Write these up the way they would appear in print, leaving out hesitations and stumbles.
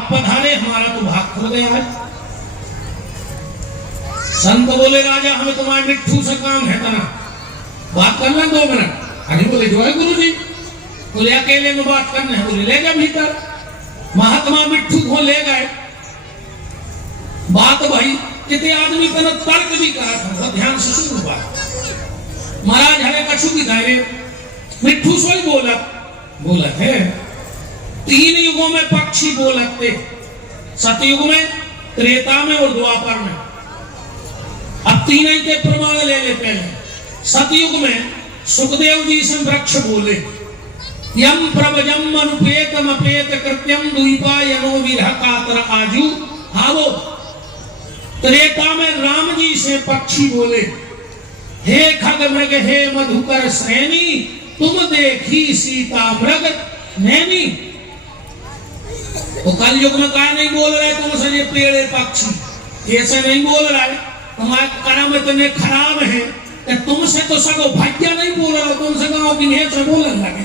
आप पधारे, हमारा तो भाग खुल गया आज। संत बोले राजा हमें तुम्हारे मिट्ठू से काम है तना, बात करना 2 मिनट। अरे बोले जो है गुरु जी। बोले अकेले में बात करना है। बोले ले जा भीतर। महात्मा मिट्ठू को ले गए। बात भाई कितने आदमी का तर्क भी करा था, ध्यान से सुनो बात। महाराज हरे कछु भी गाय मिट्ठू सोई बोलत है। 3 युगों में पक्षी बोलते, सतयुग में, त्रेता में और द्वापर में। अब 3 के प्रमाण ले ले पहले। सतयुग में सुखदेव जी से वृक्ष बोले, यम प्रभजम अनुपेतम अपेत कृत्यम द्वीपायनो विरह कातर आजू। हाँ वो त्रेता में राम जी से पक्षी बोले, हे खग मृग हे मधुकर श्रेणी, तुम देखी सीता मृग नैनी। तो कल युग में क्या नहीं बोल रहे तुमसे, ये पेड़े पक्षी ऐसे नहीं बोल रहे। तुम्हारे कर्म इतने खराब है कि तुमसे तो सगो भाग्य नहीं बोल रहा, तुमसे गाँव की से बोलने लगे।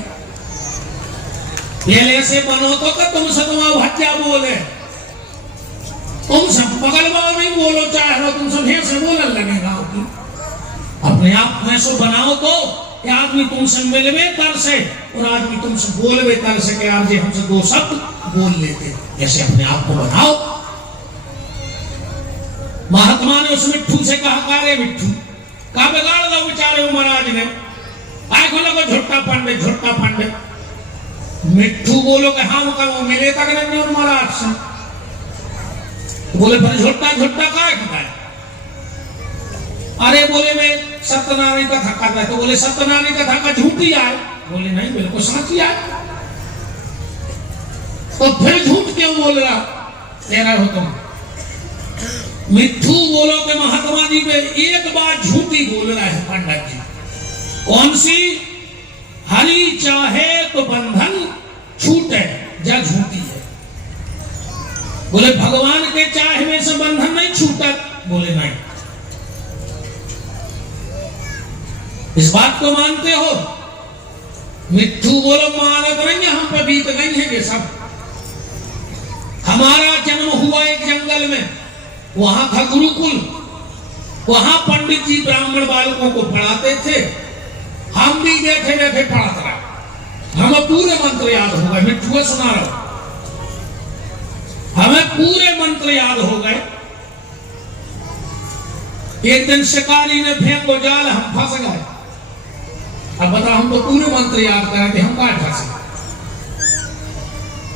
पहले से बनो तो कि तुमसे तुम्हारा भाग्य बोले, तुमसे बगल वालों नहीं बोलो चाहे हो, तुमसे ढेर से बोलने लगे गाँव की। अपने आप में सो बनाओ तो कि आदमी तुमसे मिलवे तर से और आदमी तुमसे बोलवे तर से कि आज हमसे 2 शब्द बोल लेते, जैसे अपने आप को बनाओ। महात्मा ने उस मिट्ठू से कहा, कारे मिट्ठू का बिगाड़ दो बेचारे महाराज ने। आए खोलो को झुट्टा पंडित। मिट्ठू बोलो कि हम कब मिले तक नहीं और महाराज से। बोले पर झुट्टा का है। अरे बोले मैं सत्यनारायण का धक्का था। तो बोले सत्यनारायण का धक्का झूठी आए। बोले नहीं बिल्कुल सच्ची आए। तो फिर झूठ क्यों बोल रहा तेरा हो तुम। मिट्ठू बोलो कि महात्मा जी पे एक बात झूठी बोल रहा है पंडित जी। कौन सी? हरि चाहे तो बंधन छूटे, जग झूठी है। बोले भगवान के चाहे में से बंधन नहीं छूटा। बोले नहीं। इस बात को मानते हो? मिट्ठू बोलो मानत नहीं, हम पे बीत गई है ये सब। हमारा जन्म हुआ एक जंगल में, वहां था गुरुकुल। वहां पंडित जी ब्राह्मण बालकों को पढ़ाते थे। हम भी बैठे बैठे पढ़ाते रहे, हमें पूरे मंत्र याद हो गए। मिट्ठू सुना रहा, हमें पूरे मंत्र याद हो गए। एक दिन शिकारी ने फेंको जाल, हम फंस गए। अब बताओ, हम तो पूरे मंत्र याद कर रहे थे, हम कहाँ फंसे?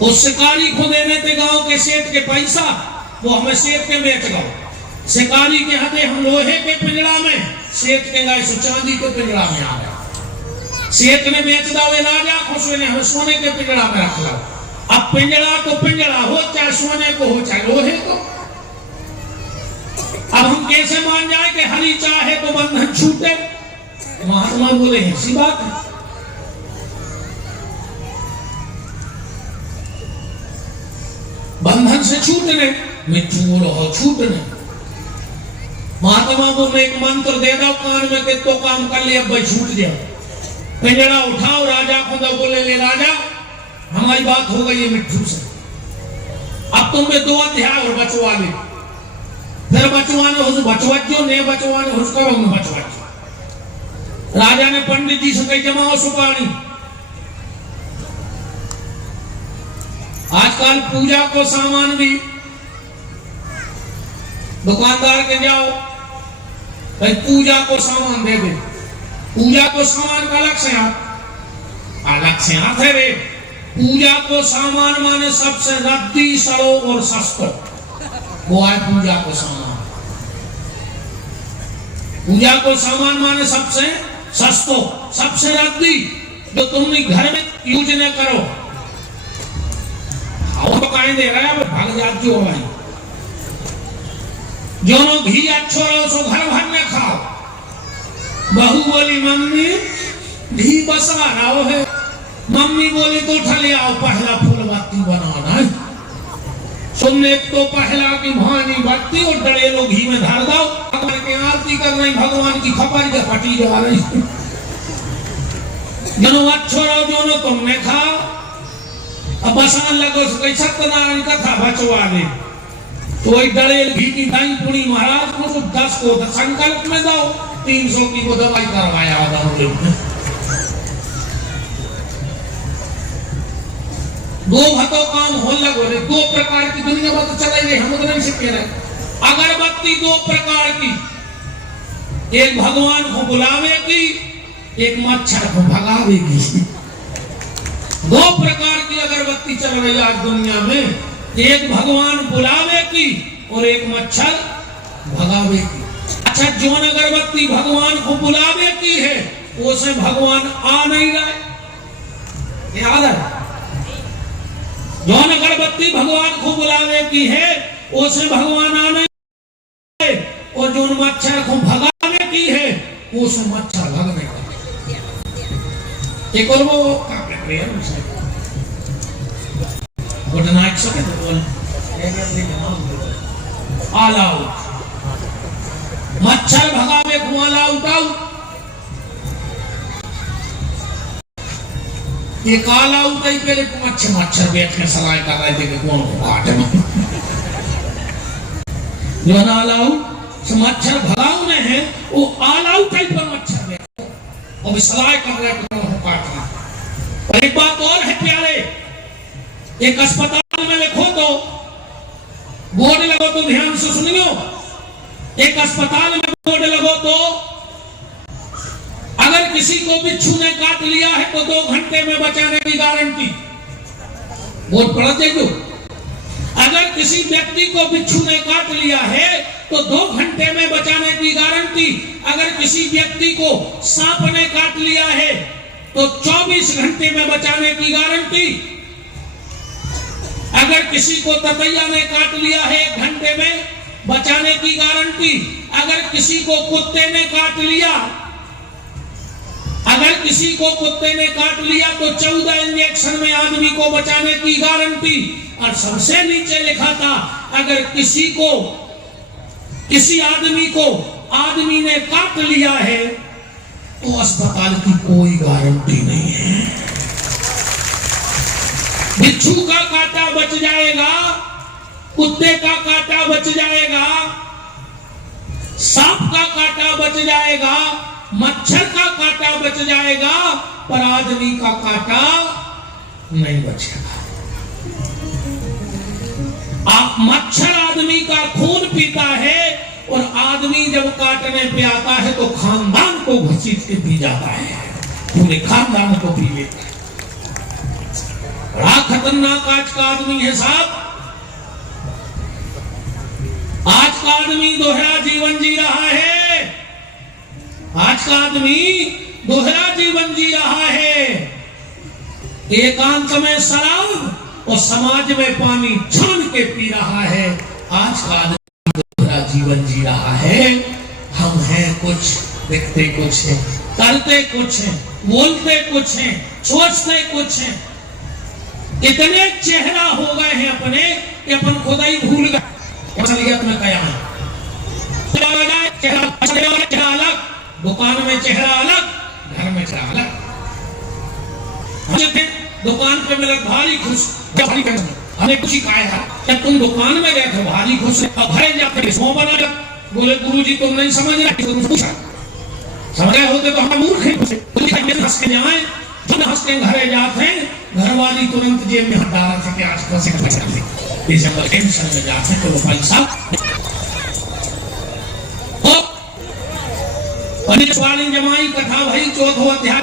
उस शिकारी को देने थे गांव के सेठ के पैसा, वो हमें सेठ के बेच गए। शिकारी के हाथे हम लोहे के पिंजड़ा में, सेठ के गए सो चांदी के पिंजड़ा में आ गए। सेठ ने बेच दावे राजा, खुश ने हमें सोने के पिंजड़ा में रख लो। अब पिंजड़ा तो पिंजड़ा हो, चाहे सोने को हो चाहे लोहे को। अब हम कैसे मान जाए कि हरि चाहे तो बंधन छूटे? महात्मा बोले ऐसी बात है। बंधन से छूटने, मिट्ठू बोलो हो छूटने। महात्मा बोले एक मंत्र दे दो कान में कि तो काम कर ले, अब भाई छूट जाओ। पिंजड़ा उठाओ, राजा को दो। बोले ले राजा, हमारी बात हो गई है मिट्ठू से, अब तुम्हें 2 अध्याय और बचवा ले। फिर बचवाने हो बचवाजो, ने बचवाने हो करो में बचवाजो। राजा ने पंडित जी से कही जमाओ सुपारी। आजकल पूजा को सामान भी दुकानदार के जाओ, भाई पूजा को सामान दे दे। पूजा को सामान का अलग से हाथ है रे। पूजा को सामान माने सबसे रद्दी, सड़ो और सस्तो, वो है पूजा को सामान। पूजा को सामान माने सबसे सस्तो, सबसे रद्दी, जो तुम घर में यूज न करो। और कहीं दे रहा है भाग जात जो भाई, जो घी अच्छो रहो सो घर भर में खाओ। बहू बोली मम्मी घी बसा रहा है, मम्मी बोली तो ठले आओ पहला फूल बत्ती बनाना है। तुमने तो पहला की भानी बत्ती और डरे लो घी में धर दो, के आरती कर रही भगवान की खपरी का पटी जा रही। जनो अच्छो रहो, जो तुमने खाओ। अब बसान लगो कोई सत्यनारायण कथा बचवा ले तो एक डरेल घी की दाई पुणी महाराज को तो 10 को संकल्प में दो 300 की को दवाई करवाया दो भतो काम हो लगो रे। 2 प्रकार की दुनिया में तो चले गए हम तो नहीं सीखे रहे। अगरबत्ती 2 प्रकार की, एक भगवान को बुलावे की, एक मच्छर को भगावे की। 2 प्रकार की अगरबत्ती चल रही है आज दुनिया में, एक भगवान बुलावे की और एक मच्छर भगावे की। अच्छा, जो अगरबत्ती भगवान को बुलावे की है उसे भगवान आ नहीं रहे, याद है? जो अगरबत्ती भगवान को बुलावे की है उसे भगवान आ नहीं रहे, और जो मच्छर को भगावे की है उसे मच्छर भगने का। एक और वो गुड नाइट सो कहते बोल ऑल आउट, मच्छर भगावे को ऑल आउट आउट। ये ऑल आउट ही पहले मच्छर बैठ के सलाह कर रहे थे कि कौन को काटे में जो ऑल आउट मच्छर भगाव ने है वो ऑल आउट ही पर मच्छर बैठ और सलाह कर रहे थे कौन को काटना। और एक बात और है प्यारे, एक अस्पताल में लिखो तो बोर्ड लगो तो ध्यान से सुनियो, एक अस्पताल में बोर्ड लगो तो अगर किसी को बिच्छू ने काट लिया है तो 2 घंटे में बचाने की गारंटी। बोर्ड पढ़ते क्यों? अगर किसी व्यक्ति को बिच्छू ने काट लिया है तो 2 घंटे में बचाने की गारंटी। अगर किसी व्यक्ति को सांप ने काट लिया है तो 24 घंटे में बचाने की गारंटी। अगर किसी को ततैया ने काट लिया है 1 घंटे में बचाने की गारंटी। अगर किसी को कुत्ते ने काट लिया, अगर किसी को कुत्ते ने काट लिया तो 14 इंजेक्शन में आदमी को बचाने की गारंटी। और सबसे नीचे लिखा था अगर किसी आदमी को आदमी ने काट लिया है तो अस्पताल की कोई गारंटी नहीं है। बिच्छू का काटा बच जाएगा, कुत्ते का काटा बच जाएगा, सांप का काटा बच जाएगा, मच्छर का काटा बच जाएगा, पर आदमी का काटा नहीं बचेगा। आप मच्छर आदमी का खून पीता है और आदमी जब काटने पे आता है तो खानदान को घसीट के पी जाता है, पूरे खानदान को पी लेता है। बड़ा खतरनाक आज का आदमी है साहब। आज का आदमी दोहरा जीवन जी रहा है, आज का आदमी दोहरा जीवन जी रहा है। एकांत में शराब और समाज में पानी छान के पी रहा है। आज का आदमी दोहरा जीवन जी रहा है। हम हैं कुछ, दिखते कुछ हैं, करते कुछ हैं, बोलते कुछ हैं, सोचते कुछ हैं। इतने चेहरा हो गए हैं अपने कि अपन खुदा ही भूल गए असलियत में क्या है। चेहरा अलग, दुकान में चेहरा अलग, घर में चेहरा अलग। दुकान पे मिला भारी खुश, हमें कुछ ही कहा है जब तुम दुकान में गए थे भारी खुश भरे जाते बना। बोले गुरुजी तुम नहीं समझ रहे, तुम पूछा समझ रहे होते तो हम मूर्ख हैं। हंस के जाए, हंस के घरे जाते हैं, घर वाली तुरंत जेब में हाथ डाला था कि आज पैसे का पैसा दे। जब टेंशन में जाते हैं तो वो पैसा पंडित स्वालिन जमाई कथा भई 4वां अध्याय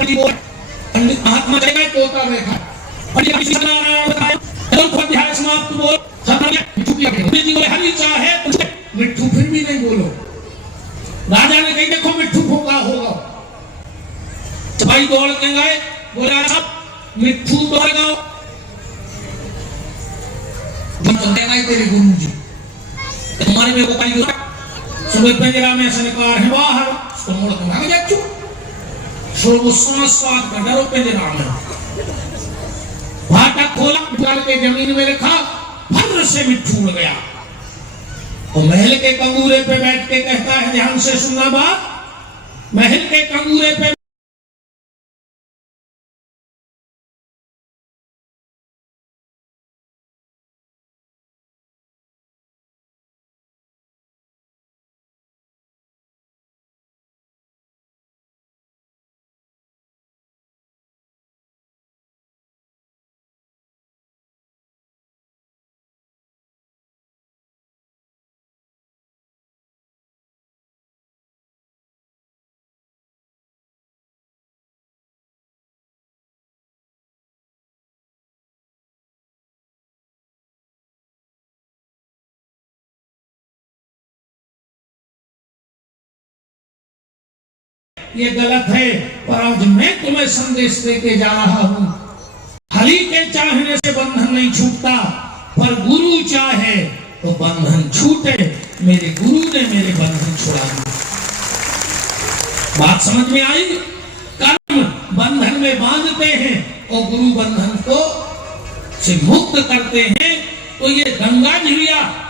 पंडित महात्मा जय तोता देखा पंडित नारायण बताया 4वां अध्याय समाप्त बोल जी बोले हरी चाहे मिट्ठू फिर भी नहीं बोलो। राजा ने कही देखो मिट्ठू फूका होगा। भाई दौड़ के गए, बोला साहब मिट्ठू दौड़ गए तेरे गुरु जी तुम्हारे में वो सुबह पिंजरा में से निकाल है बाहर तो मोड़ के भाग जा चुप शुरू वो सांस का डरो पिंजरा में फाटक खोला, निकाल के जमीन में रखा, भद्र से मिट्ठू उड़ गया। और महल के कंगूरे पे बैठ के कहता है ध्यान से सुनना बात, महल के कंगूरे पे ये गलत है, पर आज मैं तुम्हें संदेश देके जा रहा हूं। हरि के चाहने से बंधन नहीं छूटता, पर गुरु चाहे तो बंधन छूटे। मेरे गुरु ने मेरे बंधन छुड़ा दिए। बात समझ में आई? कर्म बंधन में बांधते हैं और गुरु बंधन को से मुक्त करते हैं। तो ये गंगा जिया